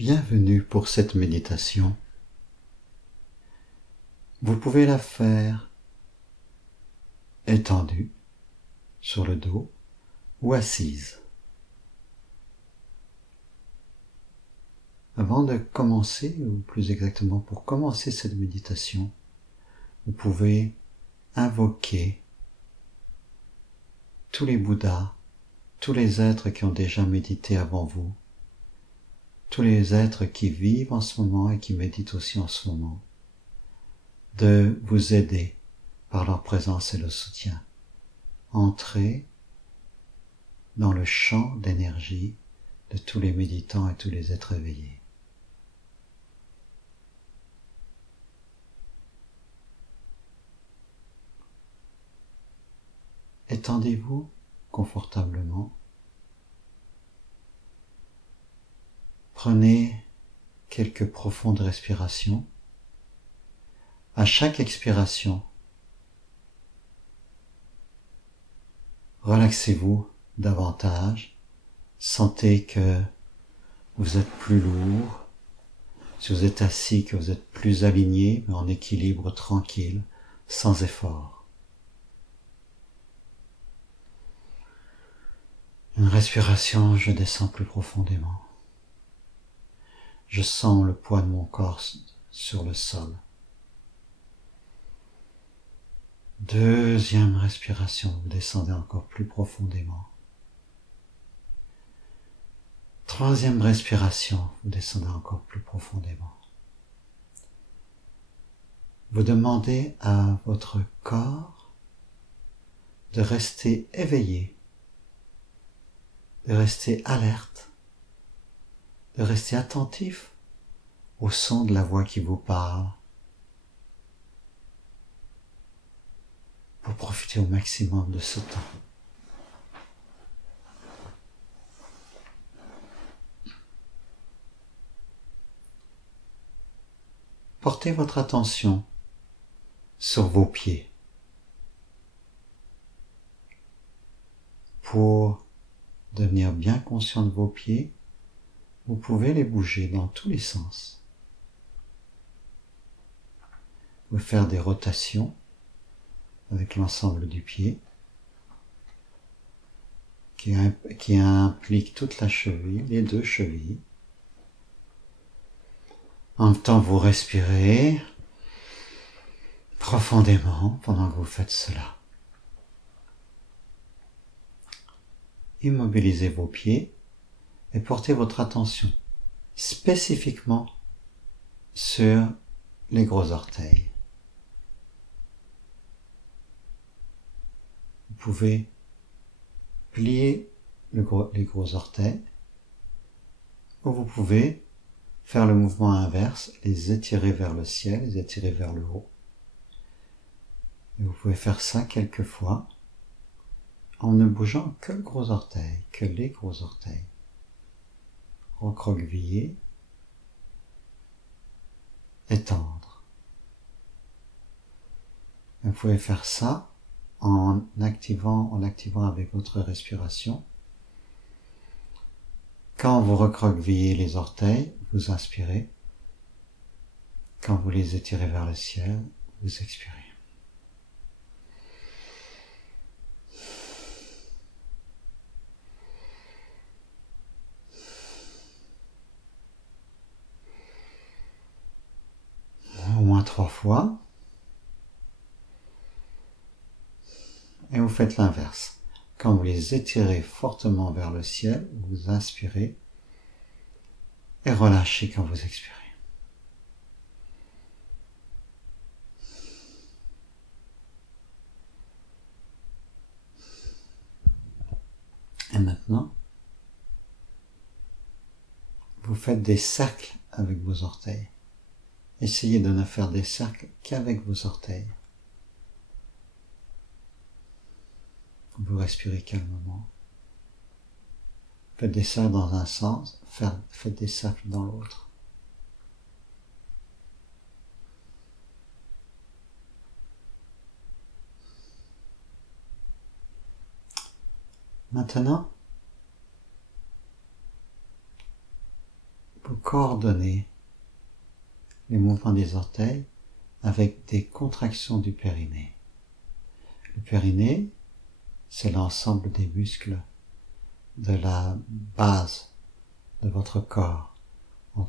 Bienvenue pour cette méditation. Vous pouvez la faire étendue sur le dos ou assise. Avant de commencer, ou plus exactement pour commencer cette méditation, vous pouvez invoquer tous les Bouddhas, tous les êtres qui ont déjà médité avant vous, tous les êtres qui vivent en ce moment et qui méditent aussi en ce moment, de vous aider par leur présence et le soutien. Entrez dans le champ d'énergie de tous les méditants et tous les êtres éveillés. Étendez-vous confortablement. Prenez quelques profondes respirations. À chaque expiration, relaxez-vous davantage. Sentez que vous êtes plus lourd. Si vous êtes assis, que vous êtes plus aligné, mais en équilibre tranquille, sans effort. Une respiration, je descends plus profondément. Je sens le poids de mon corps sur le sol. Deuxième respiration, vous descendez encore plus profondément. Troisième respiration, vous descendez encore plus profondément. Vous demandez à votre corps de rester éveillé, de rester alerte, de rester attentif au son de la voix qui vous parle, pour profiter au maximum de ce temps. Portez votre attention sur vos pieds. Pour devenir bien conscient de vos pieds, vous pouvez les bouger dans tous les sens. Vous faire des rotations avec l'ensemble du pied qui implique toute la cheville, les deux chevilles. En même temps, vous respirez profondément pendant que vous faites cela. Immobilisez vos pieds et portez votre attention spécifiquement sur les gros orteils. Vous pouvez plier les gros orteils ou vous pouvez faire le mouvement inverse, les étirer vers le ciel, les étirer vers le haut. Et vous pouvez faire ça quelques fois en ne bougeant que le gros orteil, que les gros orteils. Recroqueviller, étendre. Et vous pouvez faire ça en activant avec votre respiration. Quand vous recroquevillez les orteils, vous inspirez. Quand vous les étirez vers le ciel, vous expirez. Au moins 3 fois. Et vous faites l'inverse. Quand vous les étirez fortement vers le ciel, vous inspirez et relâchez quand vous expirez. Et maintenant, vous faites des cercles avec vos orteils. Essayez de ne faire des cercles qu'avec vos orteils. Vous respirez calmement. Faites des cercles dans un sens, faites des cercles dans l'autre. Maintenant, vous coordonner les mouvements des orteils avec des contractions du périnée. Le périnée, c'est l'ensemble des muscles de la base de votre corps. Vous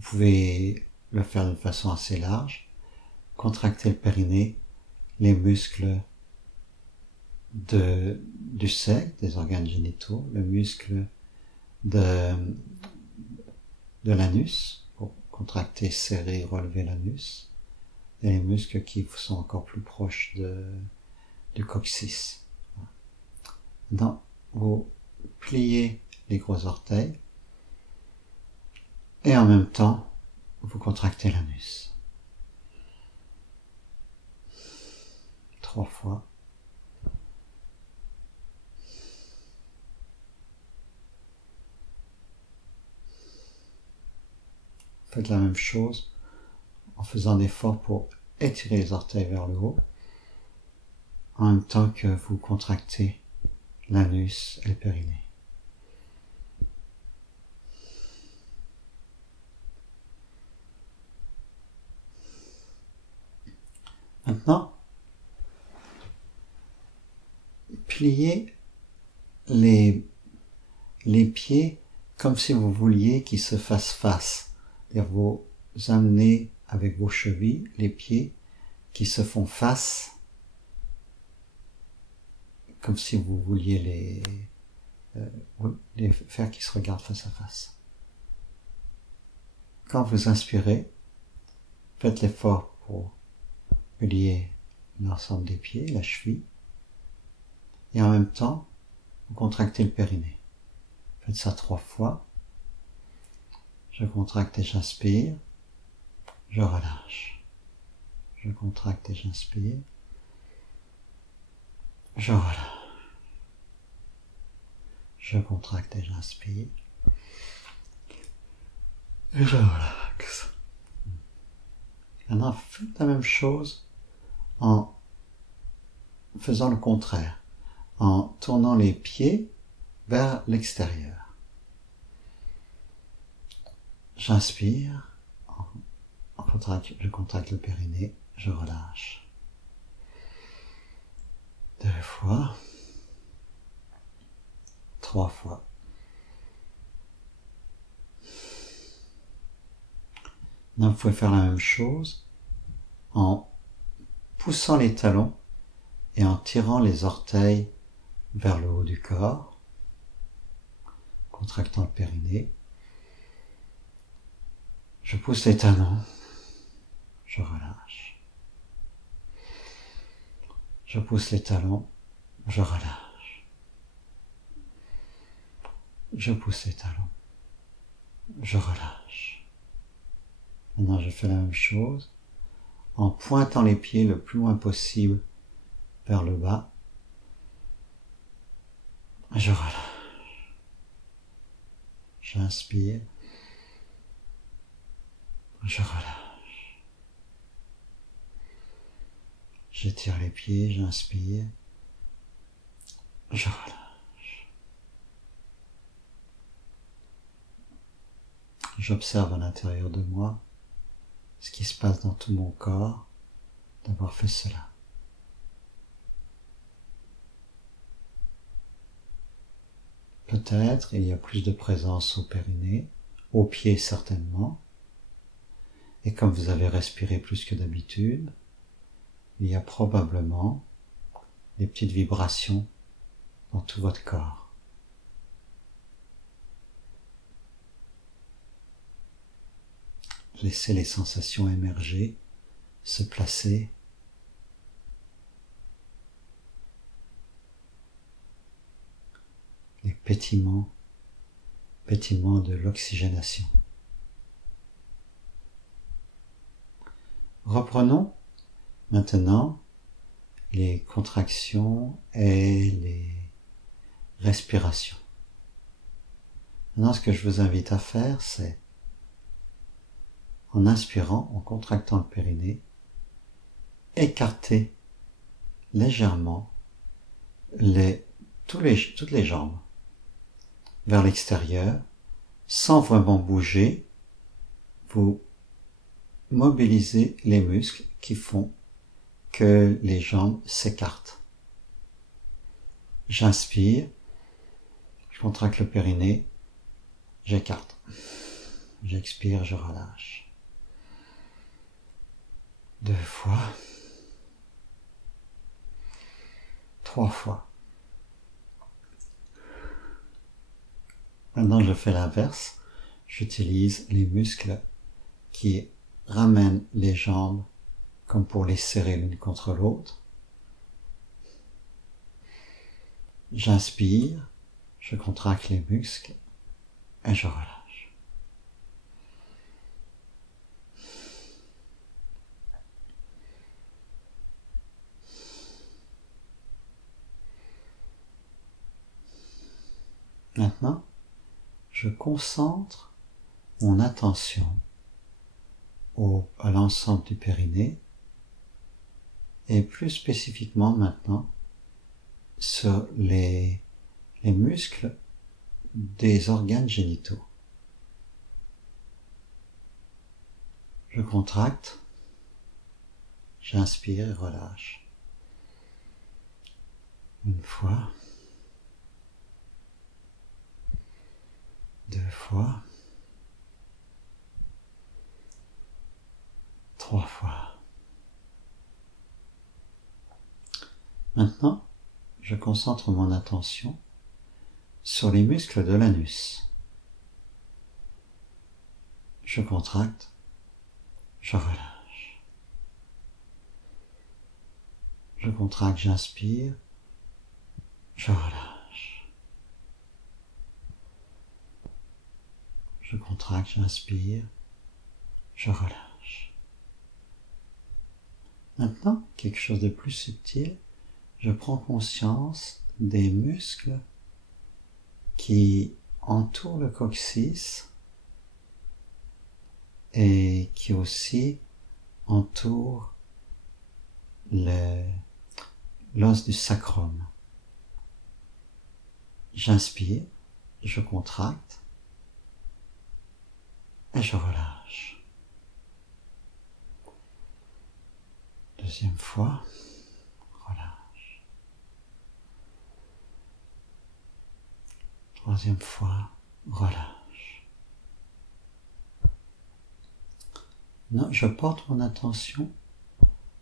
pouvez le faire d'une façon assez large, contracter le périnée, les muscles du sexe, des organes génitaux, le muscle de l'anus, pour contracter, serrer, relever l'anus, et les muscles qui sont encore plus proches du coccyx. Donc, vous pliez les gros orteils, et en même temps, vous contractez l'anus. 3 fois. Faites la même chose en faisant d'efforts pour étirer les orteils vers le haut, en même temps que vous contractez l'anus et le périnée. Maintenant, pliez les pieds comme si vous vouliez qu'ils se fassent face. C'est-à-dire vous amenez avec vos chevilles les pieds qui se font face, comme si vous vouliez les faire qu'ils se regardent face à face. Quand vous inspirez, faites l'effort pour plier l'ensemble des pieds, la cheville, et en même temps, vous contractez le périnée. Faites ça 3 fois. Je contracte et j'inspire. Je relâche. Je contracte et j'inspire. Je relâche. Je contracte et j'inspire. Et je relaxe. Maintenant, faites la même chose en faisant le contraire, en tournant les pieds vers l'extérieur. J'inspire, je contracte le périnée, je relâche. 2 fois, 3 fois. Maintenant, vous pouvez faire la même chose en poussant les talons et en tirant les orteils vers le haut du corps, contractant le périnée. Je pousse les talons, je relâche. Je pousse les talons, je relâche. Je pousse les talons, je relâche. Maintenant, je fais la même chose en pointant les pieds le plus loin possible vers le bas. Je relâche. J'inspire. Je relâche. J'étire les pieds, j'inspire. Je relâche. J'observe à l'intérieur de moi ce qui se passe dans tout mon corps d'avoir fait cela. Peut-être il y a plus de présence au périnée, aux pieds certainement, et comme vous avez respiré plus que d'habitude, il y a probablement des petites vibrations dans tout votre corps. Laissez les sensations émerger, se placer. Les pétillements de l'oxygénation. Reprenons maintenant les contractions et les respirations. Maintenant, ce que je vous invite à faire, c'est, en inspirant, en contractant le périnée, écarter légèrement toutes les jambes vers l'extérieur, sans vraiment bouger, vous mobilisez les muscles qui font que les jambes s'écartent. J'inspire, je contracte le périnée, j'écarte. J'expire, je relâche. 2 fois. 3 fois. Maintenant, je fais l'inverse. J'utilise les muscles qui ramènent les jambes comme pour les serrer l'une contre l'autre. J'inspire, je contracte les muscles et je relâche. Maintenant, je concentre mon attention à l'ensemble du périnée et plus spécifiquement maintenant sur les muscles des organes génitaux. Je contracte, j'inspire et relâche. 1 fois, 2 fois, 3 fois. Maintenant, je concentre mon attention sur les muscles de l'anus. Je contracte, je relâche. Je contracte, j'inspire, je relâche. Je contracte, j'inspire, je relâche. Maintenant, quelque chose de plus subtil, je prends conscience des muscles qui entourent le coccyx et qui aussi entourent l'os du sacrum. J'inspire, je contracte et je relâche. 2e fois, relâche. 3e fois, relâche. Maintenant, je porte mon attention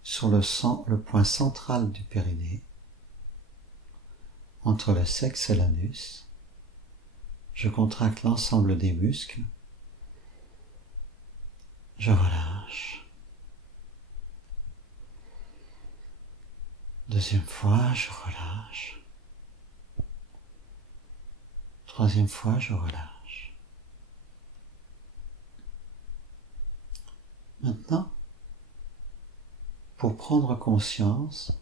sur le point central du périnée, entre le sexe et l'anus. Je contracte l'ensemble des muscles. Je relâche. 2e fois, je relâche. 3e fois, je relâche. Maintenant, pour prendre conscience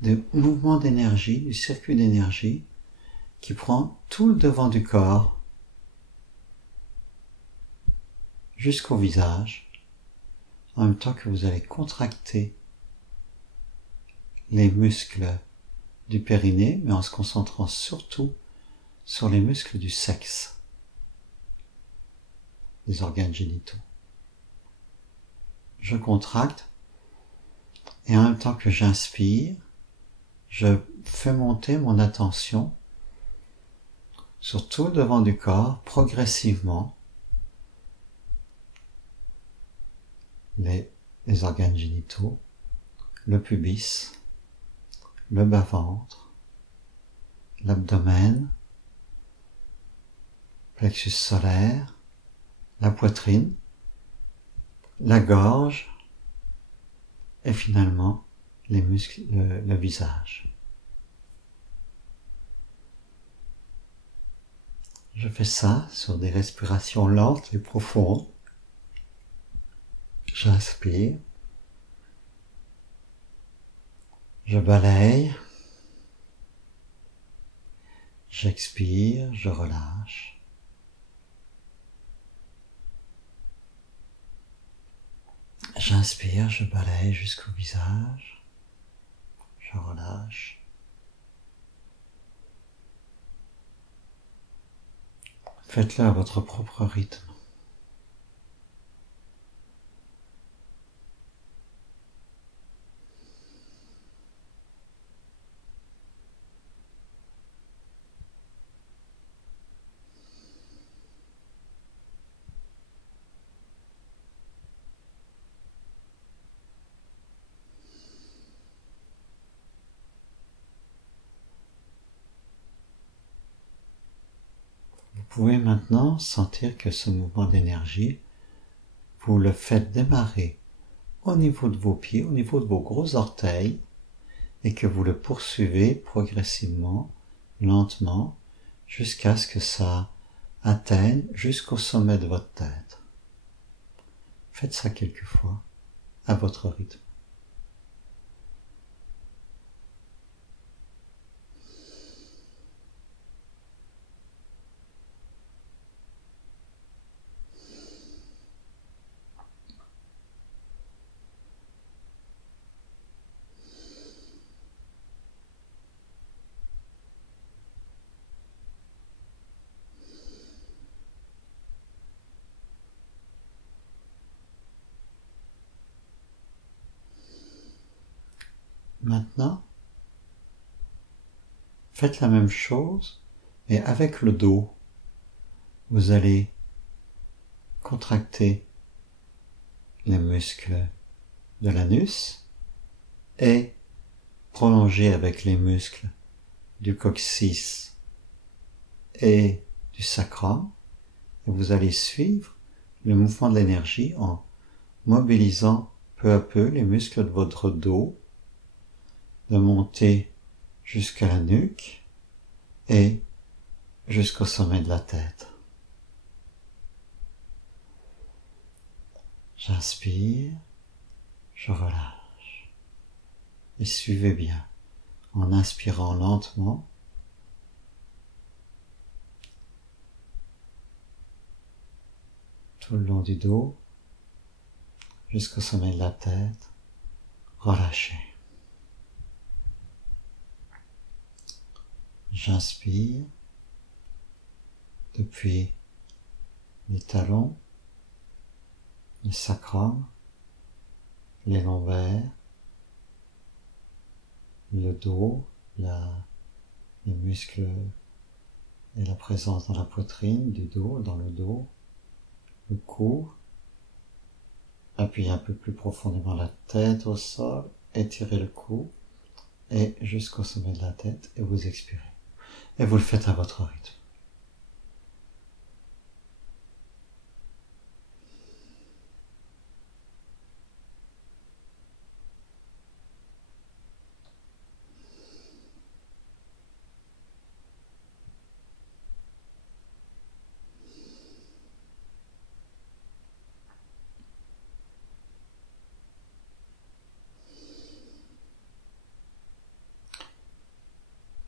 du mouvement d'énergie, du circuit d'énergie qui prend tout le devant du corps jusqu'au visage, en même temps que vous allez contracter les muscles du périnée, mais en se concentrant surtout sur les muscles du sexe, des organes génitaux. Je contracte et en même temps que j'inspire, je fais monter mon attention sur tout le devant du corps, progressivement, les organes génitaux, le pubis, le bas-ventre, l'abdomen, plexus solaire, la poitrine, la gorge et finalement les muscles, le visage. Je fais ça sur des respirations lentes et profondes. J'inspire. Je balaye. J'expire, je relâche. J'inspire, je balaye jusqu'au visage. Je relâche. Faites-le à votre propre rythme. Vous pouvez maintenant sentir que ce mouvement d'énergie, vous le faites démarrer au niveau de vos pieds, au niveau de vos gros orteils, et que vous le poursuivez progressivement, lentement, jusqu'à ce que ça atteigne jusqu'au sommet de votre tête. Faites ça quelques fois, à votre rythme. Maintenant, faites la même chose, mais avec le dos. Vous allez contracter les muscles de l'anus et prolonger avec les muscles du coccyx et du sacrum. Et vous allez suivre le mouvement de l'énergie en mobilisant peu à peu les muscles de votre dos, de monter jusqu'à la nuque et jusqu'au sommet de la tête. J'inspire, je relâche. Et suivez bien en inspirant lentement. Tout le long du dos, jusqu'au sommet de la tête, relâchez. J'inspire depuis les talons, le sacrum, les lombaires, le dos, les muscles et la présence dans la poitrine du dos, dans le dos, le cou, appuyez un peu plus profondément la tête au sol, étirez le cou et jusqu'au sommet de la tête et vous expirez. Et vous le faites à votre rythme.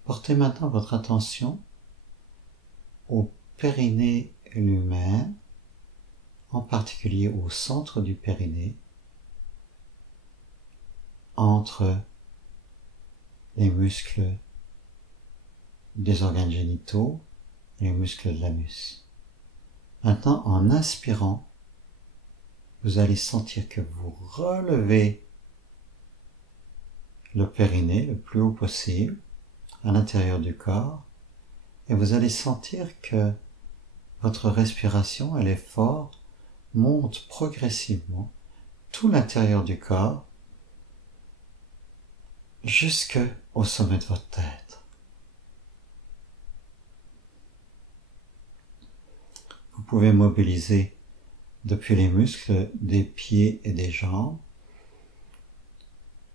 Portez maintenant votre attention au périnée lui-même, en particulier au centre du périnée, entre les muscles des organes génitaux et les muscles de l'anus. Maintenant, en inspirant, vous allez sentir que vous relevez le périnée le plus haut possible à l'intérieur du corps et vous allez sentir que votre respiration et l'effort montent progressivement tout l'intérieur du corps jusqu'au sommet de votre tête. Vous pouvez mobiliser depuis les muscles des pieds et des jambes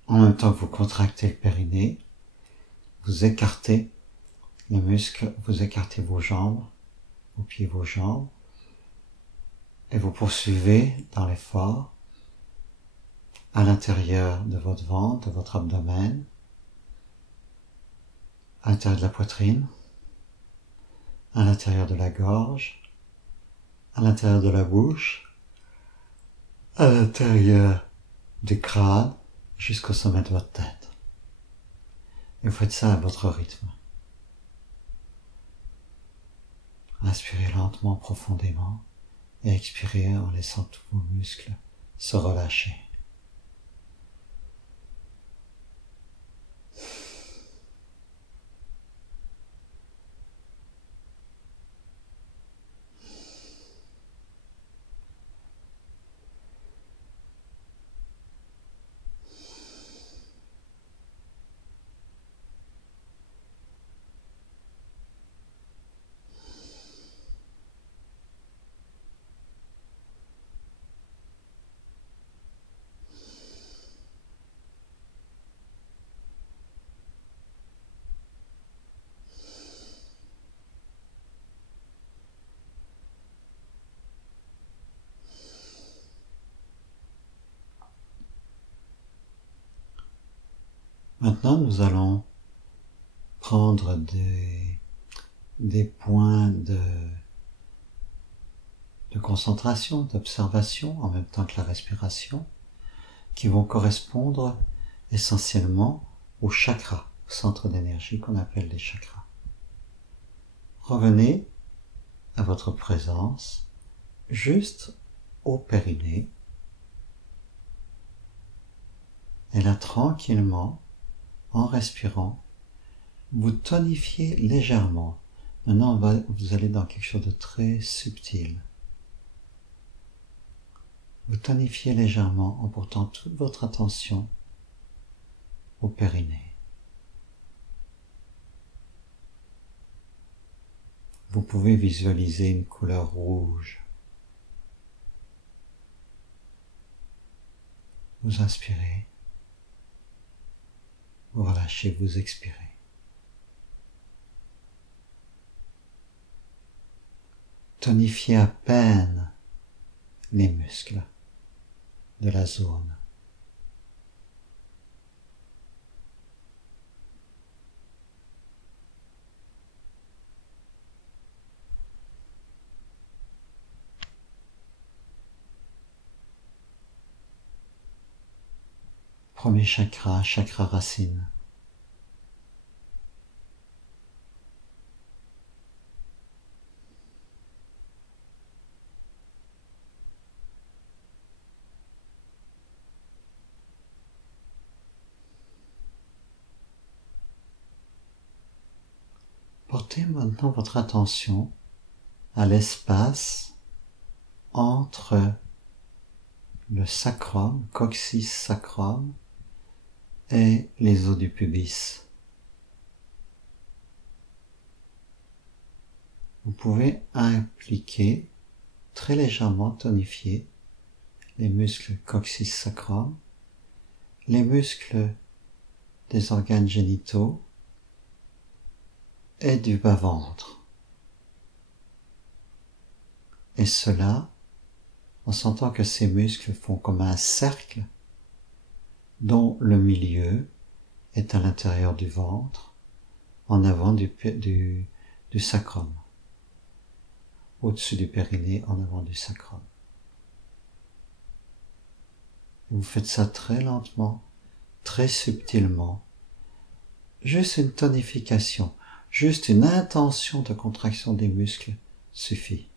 en même temps que vous contractez le périnée. Vous écartez les muscles, vous écartez vos jambes, vos pieds, vos jambes, et vous poursuivez dans l'effort à l'intérieur de votre ventre, de votre abdomen, à l'intérieur de la poitrine, à l'intérieur de la gorge, à l'intérieur de la bouche, à l'intérieur du crâne, jusqu'au sommet de votre tête. Et vous faites ça à votre rythme. Inspirez lentement, profondément et expirez en laissant tous vos muscles se relâcher. Maintenant, nous allons prendre des points de concentration, d'observation, en même temps que la respiration, qui vont correspondre essentiellement aux chakras, au centre d'énergie qu'on appelle les chakras. Revenez à votre présence, juste au périnée, et là, tranquillement, en respirant, vous tonifiez légèrement. Maintenant, vous allez dans quelque chose de très subtil. Vous tonifiez légèrement en portant toute votre attention au périnée. Vous pouvez visualiser une couleur rouge. Vous inspirez. Vous relâchez, vous expirez. Tonifiez à peine les muscles de la zone. Premier chakra, chakra racine. Portez maintenant votre attention à l'espace entre le sacrum, coccyx sacrum, et les os du pubis. Vous pouvez impliquer, très légèrement tonifier, les muscles coccyx sacrum, les muscles des organes génitaux et du bas-ventre. Et cela en sentant que ces muscles font comme un cercle dont le milieu est à l'intérieur du ventre, en avant du sacrum, au-dessus du périnée, en avant du sacrum. Vous faites ça très lentement, très subtilement, juste une tonification, juste une intention de contraction des muscles suffit.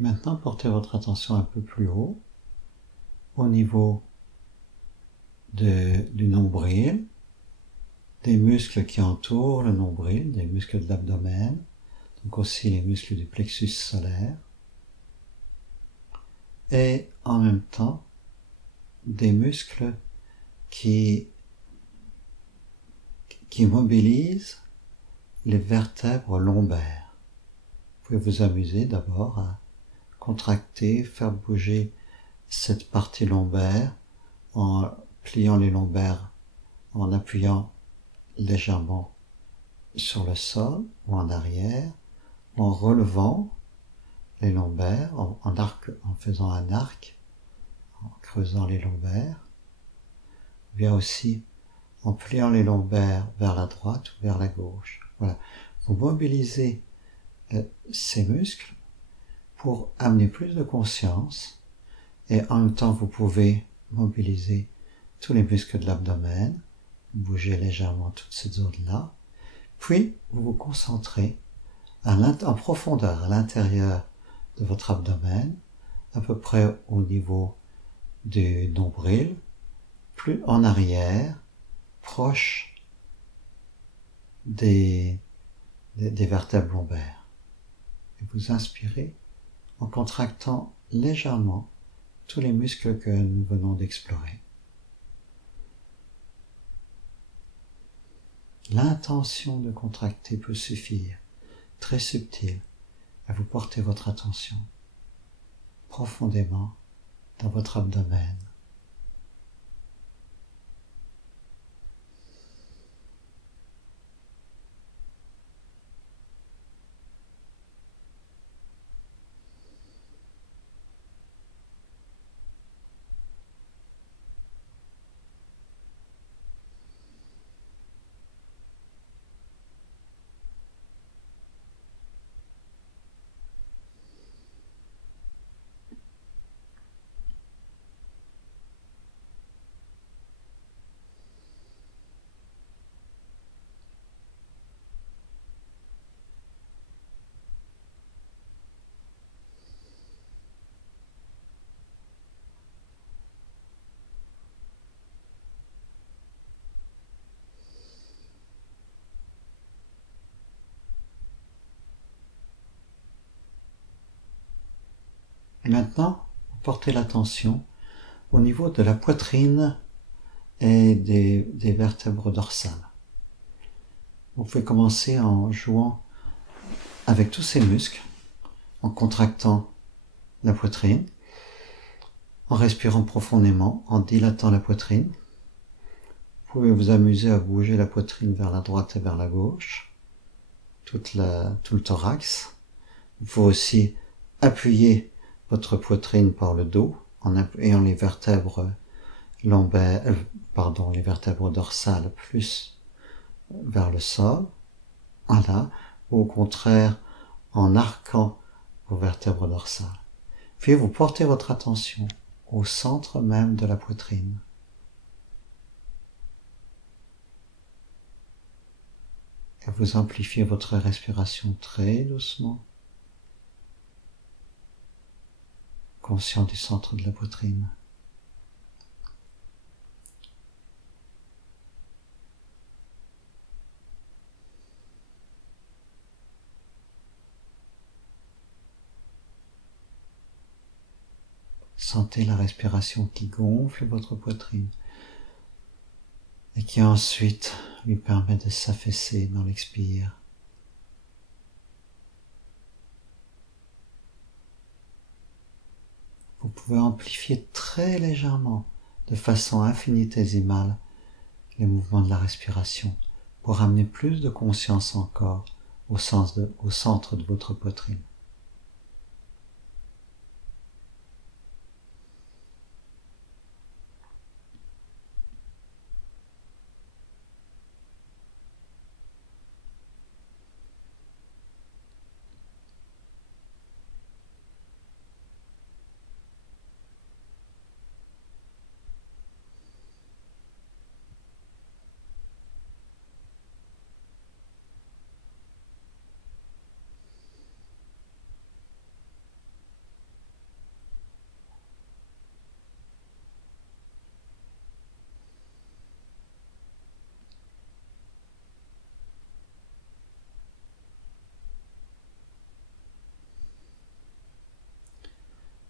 Maintenant, portez votre attention un peu plus haut, au niveau du nombril, des muscles qui entourent le nombril, des muscles de l'abdomen, donc aussi les muscles du plexus solaire, et en même temps des muscles qui mobilisent les vertèbres lombaires. Vous pouvez vous amuser d'abord à contracter, faire bouger cette partie lombaire en pliant les lombaires, en appuyant légèrement sur le sol ou en arrière, en relevant les lombaires, en faisant un arc, en creusant les lombaires, ou bien aussi en pliant les lombaires vers la droite ou vers la gauche. Voilà. Vous mobilisez ces muscles pour amener plus de conscience, et en même temps vous pouvez mobiliser tous les muscles de l'abdomen, bouger légèrement toute cette zone-là, puis vous vous concentrez en profondeur à l'intérieur de votre abdomen, à peu près au niveau du nombril, plus en arrière, proche des vertèbres lombaires. Et vous inspirez en contractant légèrement tous les muscles que nous venons d'explorer. L'intention de contracter peut suffire, très subtile, à vous porter votre attention profondément dans votre abdomen. Et maintenant, vous portez l'attention au niveau de la poitrine et des vertèbres dorsales. Vous pouvez commencer en jouant avec tous ces muscles, en contractant la poitrine, en respirant profondément, en dilatant la poitrine. Vous pouvez vous amuser à bouger la poitrine vers la droite et vers la gauche, tout le thorax. Il faut aussi appuyer votre poitrine par le dos, en appuyant les vertèbres lombaires, les vertèbres dorsales plus vers le sol. Voilà. Ou au contraire, en arquant vos vertèbres dorsales. Puis vous portez votre attention au centre même de la poitrine. Et vous amplifiez votre respiration très doucement, conscient du centre de la poitrine. Sentez la respiration qui gonfle votre poitrine et qui ensuite lui permet de s'affaisser dans l'expire. Vous pouvez amplifier très légèrement, de façon infinitésimale, les mouvements de la respiration pour amener plus de conscience encore au centre de votre poitrine.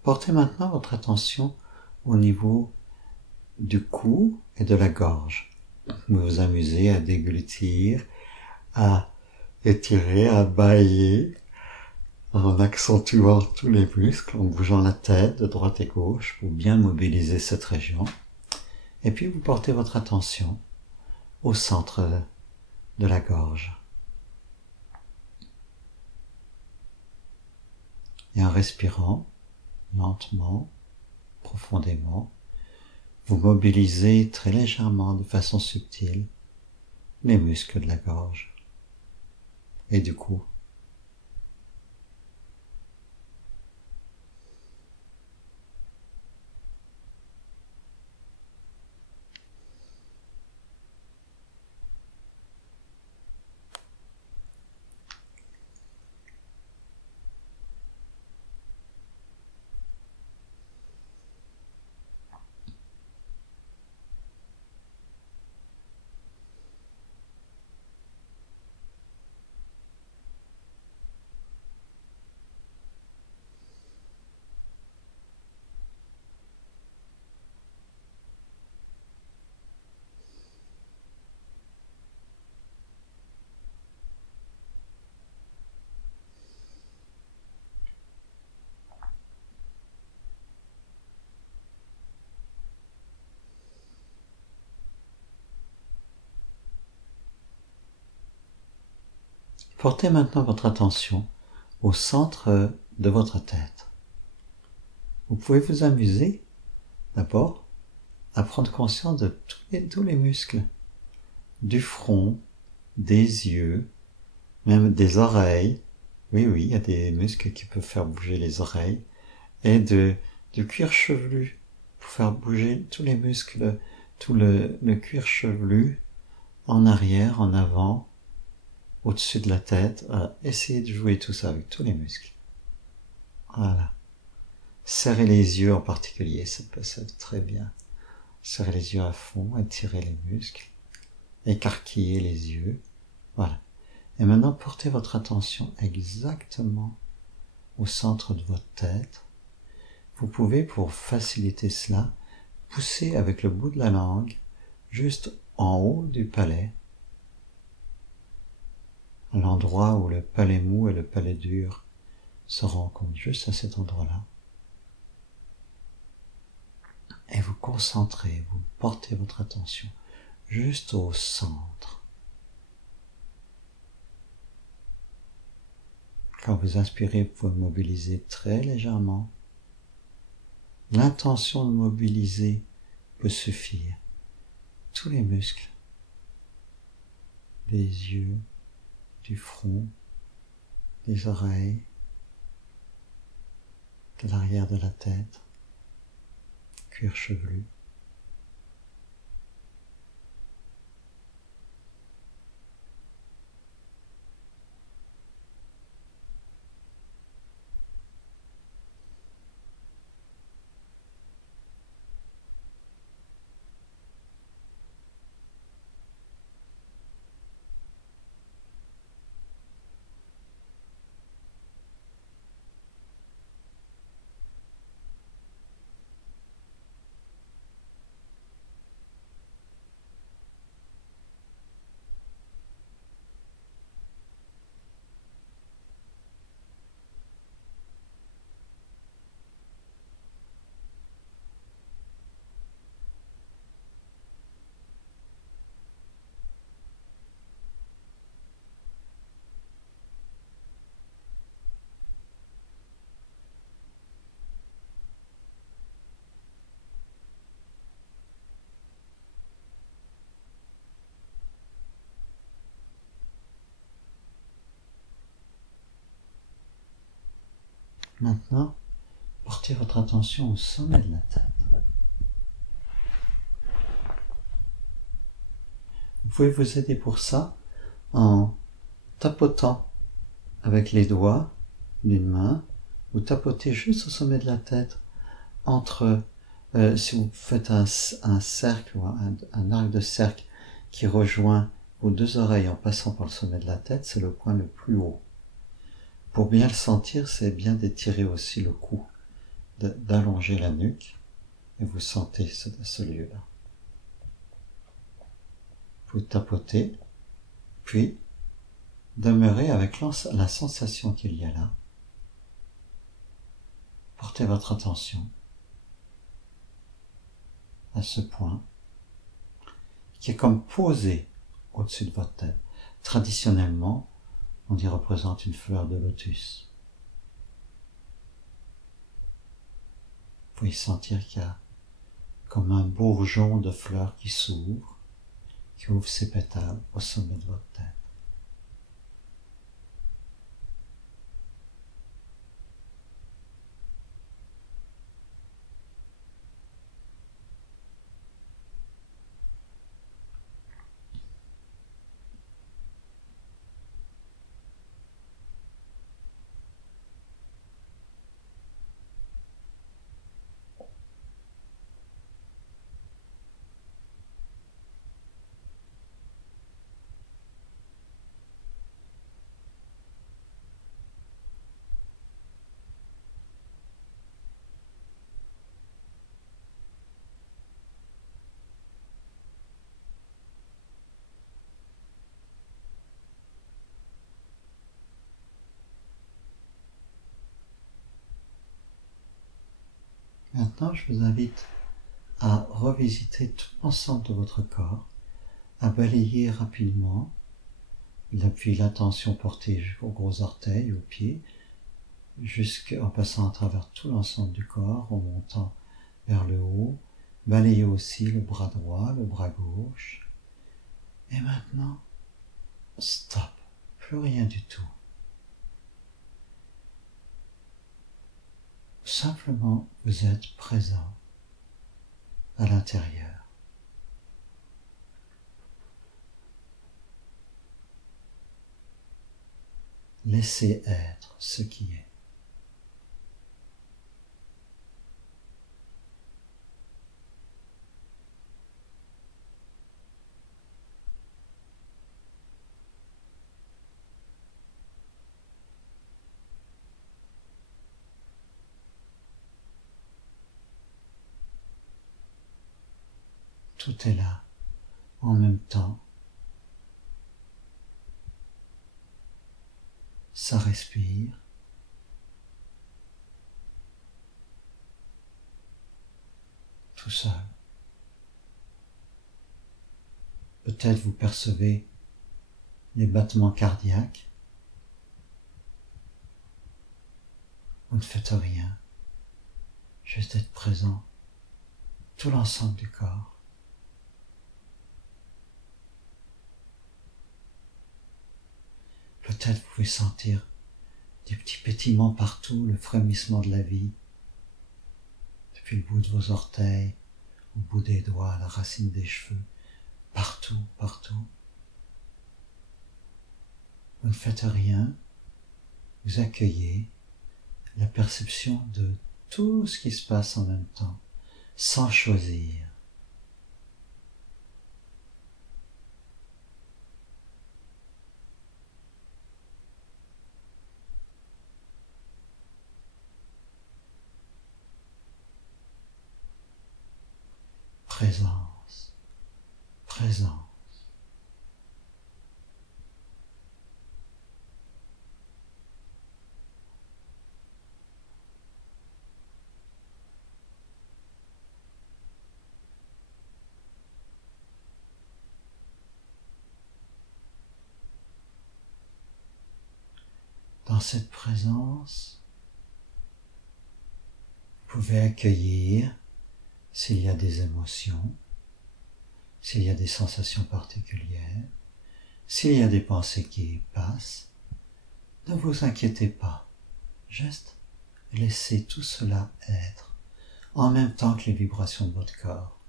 Portez maintenant votre attention au niveau du cou et de la gorge. Vous vous amusez à déglutir, à étirer, à bâiller, en accentuant tous les muscles, en bougeant la tête de droite et gauche pour bien mobiliser cette région. Et puis vous portez votre attention au centre de la gorge. Et en respirant lentement, profondément, vous mobilisez très légèrement, de façon subtile, les muscles de la gorge et du cou. Portez maintenant votre attention au centre de votre tête. Vous pouvez vous amuser, d'abord, à prendre conscience de tous les muscles, du front, des yeux, même des oreilles. Oui, il y a des muscles qui peuvent faire bouger les oreilles, et du cuir chevelu, pour faire bouger tous les muscles, tout le cuir chevelu, en arrière, en avant, au-dessus de la tête. Essayez de jouer tout ça avec tous les muscles. Voilà. Serrez les yeux en particulier, ça peut être très bien. Serrez les yeux à fond, étirez les muscles, écarquillez les yeux. Voilà. Et maintenant, portez votre attention exactement au centre de votre tête. Vous pouvez, pour faciliter cela, pousser avec le bout de la langue juste en haut du palais, à l'endroit où le palais mou et le palais dur se rencontrent, juste à cet endroit-là. Et vous concentrez, vous portez votre attention juste au centre. Quand vous inspirez, vous pouvez mobiliser très légèrement. L'intention de mobiliser peut suffire. Tous les muscles, des yeux, du front, des oreilles, de l'arrière de la tête, cuir chevelu. Maintenant, portez votre attention au sommet de la tête. Vous pouvez vous aider pour ça en tapotant avec les doigts d'une main. Vous tapotez juste au sommet de la tête entre, si vous faites un cercle ou un arc de cercle qui rejoint vos deux oreilles en passant par le sommet de la tête, c'est le point le plus haut. Pour bien le sentir, c'est bien d'étirer aussi le cou d'allonger la nuque et vous sentez ce lieu-là. Vous tapotez, puis demeurez avec la sensation qu'il y a là. Portez votre attention à ce point qui est comme posé au-dessus de votre tête. Traditionnellement, on y représente une fleur de lotus. Vous pouvez sentir qu'il y a comme un bourgeon de fleurs qui s'ouvre, qui ouvre ses pétales au sommet de votre tête. Maintenant, je vous invite à revisiter tout l'ensemble de votre corps, à balayer rapidement, depuis l'attention portée aux gros orteils, aux pieds, jusqu'en passant à travers tout l'ensemble du corps, en montant vers le haut, balayer aussi le bras droit, le bras gauche. Et maintenant, stop, plus rien du tout. Simplement, vous êtes présent à l'intérieur. Laissez être ce qui est. Tout est là, en même temps. Ça respire. Tout seul. Peut-être vous percevez les battements cardiaques. Vous ne faites rien. Juste être présent. Tout l'ensemble du corps. Peut-être vous pouvez sentir des petits pétillements partout, le frémissement de la vie, depuis le bout de vos orteils, au bout des doigts, la racine des cheveux, partout, partout. Vous ne faites rien, vous accueillez la perception de tout ce qui se passe en même temps, sans choisir. Présence, présence. Dans cette présence, vous pouvez accueillir s'il y a des émotions, s'il y a des sensations particulières, s'il y a des pensées qui passent. Ne vous inquiétez pas, juste laissez tout cela être, en même temps que les vibrations de votre corps.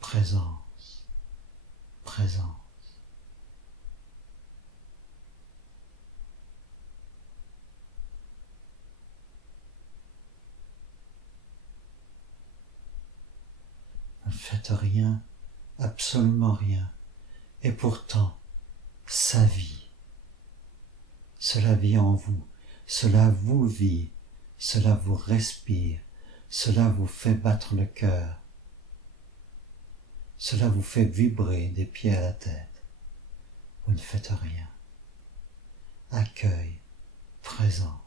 Présence, présence. Ne faites rien, absolument rien, et pourtant, sa vie, cela vit en vous, cela vous vit, cela vous respire, cela vous fait battre le cœur, cela vous fait vibrer des pieds à la tête. Vous ne faites rien. Accueil, présence.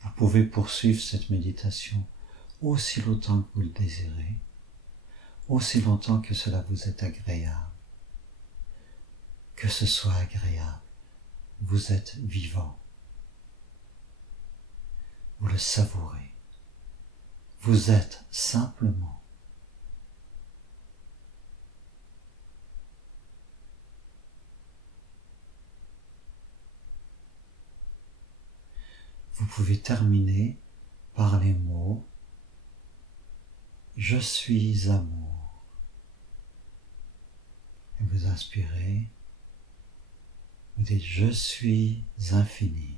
Vous pouvez poursuivre cette méditation aussi longtemps que vous le désirez, aussi longtemps que cela vous est agréable. Que ce soit agréable, vous êtes vivant. Vous le savourez. Vous êtes simplement. Vous pouvez terminer par les mots « Je suis amour ». Et vous inspirez, vous dites « Je suis infini ».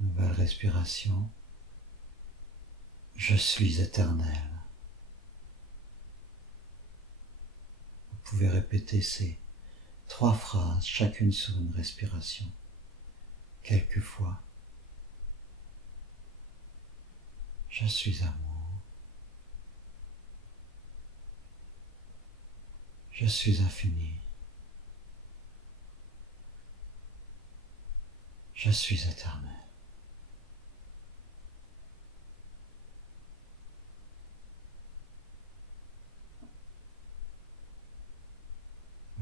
Nouvelle respiration, « Je suis éternel ». Vous pouvez répéter ces 3 phrases, chacune sur une respiration, quelquefois. Je suis amour. Je suis infini. Je suis éternel.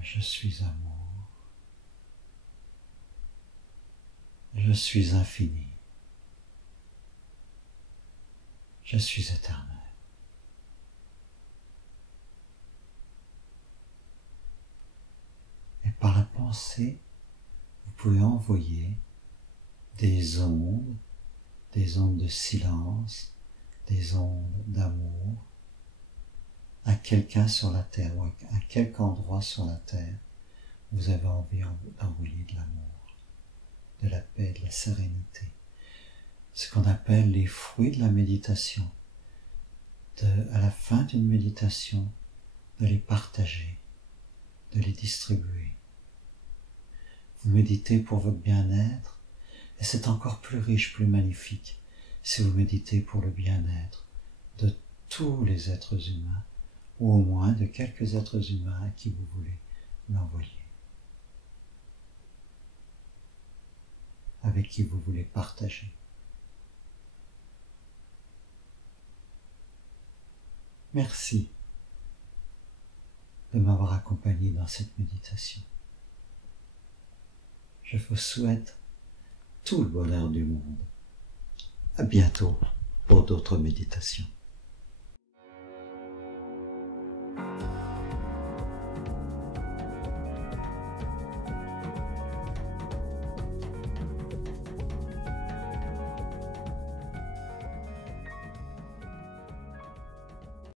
Je suis amour. Je suis infini. Je suis éternel. Et par la pensée, vous pouvez envoyer des ondes de silence, des ondes d'amour, à quelqu'un sur la terre ou à quelque endroit sur la terre, vous avez envie d'envoyer de l'amour, de la paix, de la sérénité. Ce qu'on appelle les fruits de la méditation. À la fin d'une méditation, de les partager, de les distribuer. Vous méditez pour votre bien-être, et c'est encore plus riche, plus magnifique, si vous méditez pour le bien-être de tous les êtres humains, ou au moins de quelques êtres humains à qui vous voulez l'envoyer, avec qui vous voulez partager. Merci de m'avoir accompagné dans cette méditation. Je vous souhaite tout le bonheur du monde. À bientôt pour d'autres méditations.